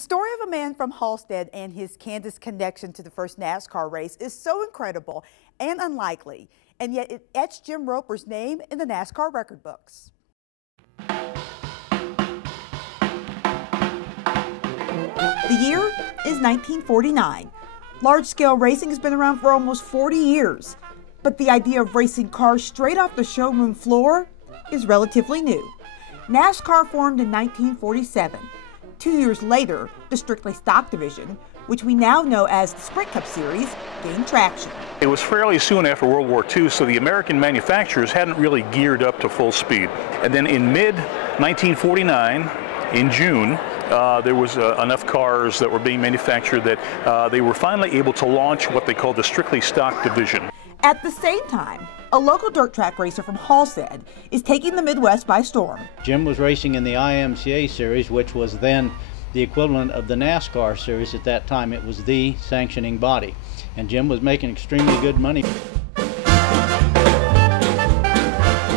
The story of a man from Halested and his Kansas connection to the first NASCAR race is so incredible and unlikely, and yet it etched Jim Roper's name in the NASCAR record books. The year is 1949. Large-scale racing has been around for almost 40 years, but the idea of racing cars straight off the showroom floor is relatively new. NASCAR formed in 1947. 2 years later, the strictly stock division, which we now know as the Sprint Cup Series, gained traction. It was fairly soon after World War II, so the American manufacturers hadn't really geared up to full speed. And then in mid-1949, in June, there was enough cars that were being manufactured that they were finally able to launch what they called the strictly stock division. At the same time, a local dirt track racer from Halested is taking the Midwest by storm. Jim was racing in the IMCA series, which was then the equivalent of the NASCAR series. At that time, it was the sanctioning body. And Jim was making extremely good money.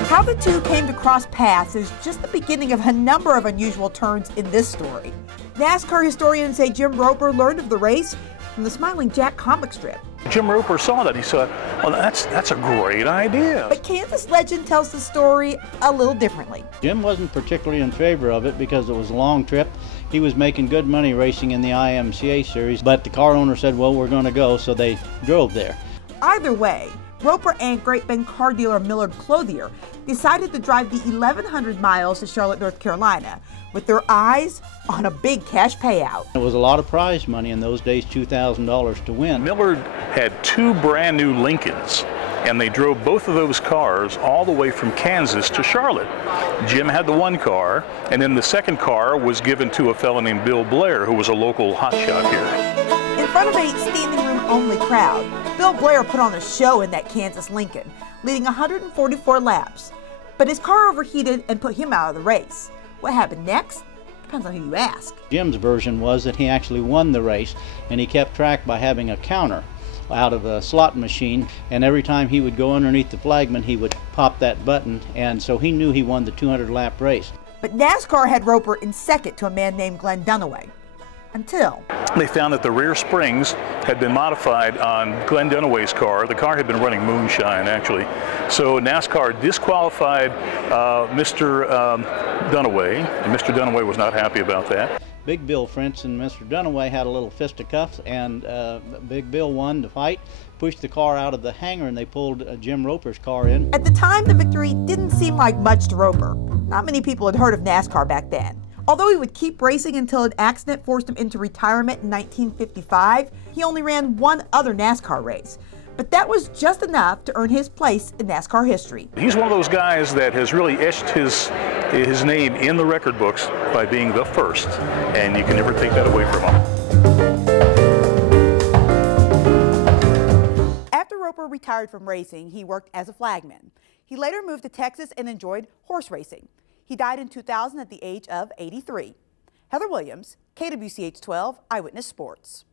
How the two came to cross paths is just the beginning of a number of unusual turns in this story. NASCAR historians say Jim Roper learned of the race from the Smiling Jack comic strip. Jim Roper saw that. He said, well, that's a great idea. But Kansas legend tells the story a little differently. Jim wasn't particularly in favor of it because it was a long trip. He was making good money racing in the IMCA series, but the car owner said, well, we're going to go, so they drove there. Either way, Roper and Great Bend car dealer Millard Clothier decided to drive the 1,100 miles to Charlotte, North Carolina, with their eyes on a big cash payout. It was a lot of prize money in those days, $2,000 to win. Millard had two brand new Lincolns, and they drove both of those cars all the way from Kansas to Charlotte. Jim had the one car, and then the second car was given to a fellow named Bill Blair, who was a local hotshot here. In front of a standing room only crowd, Bill Blair put on a show in that Kansas Lincoln, leading 144 laps. But his car overheated and put him out of the race. What happened next? Depends on who you ask. Jim's version was that he actually won the race, and he kept track by having a counter out of a slot machine, and every time he would go underneath the flagman, he would pop that button, and so he knew he won the 200-lap race. But NASCAR had Roper in second to a man named Glenn Dunaway. Until they found that the rear springs had been modified on Glenn Dunaway's car. The car had been running moonshine, actually. So NASCAR disqualified Mr. Dunaway, and Mr. Dunaway was not happy about that. Big Bill, for instance, and Mr. Dunaway had a little fisticuffs, and Big Bill won the fight, pushed the car out of the hangar, and they pulled Jim Roper's car in. At the time, the victory didn't seem like much to Roper. Not many people had heard of NASCAR back then. Although he would keep racing until an accident forced him into retirement in 1955, he only ran one other NASCAR race. But that was just enough to earn his place in NASCAR history. He's one of those guys that has really etched his name in the record books by being the first, and you can never take that away from him. After Roper retired from racing, he worked as a flagman. He later moved to Texas and enjoyed horse racing. He died in 2000 at the age of 83. Heather Williams, KWCH 12 Eyewitness Sports.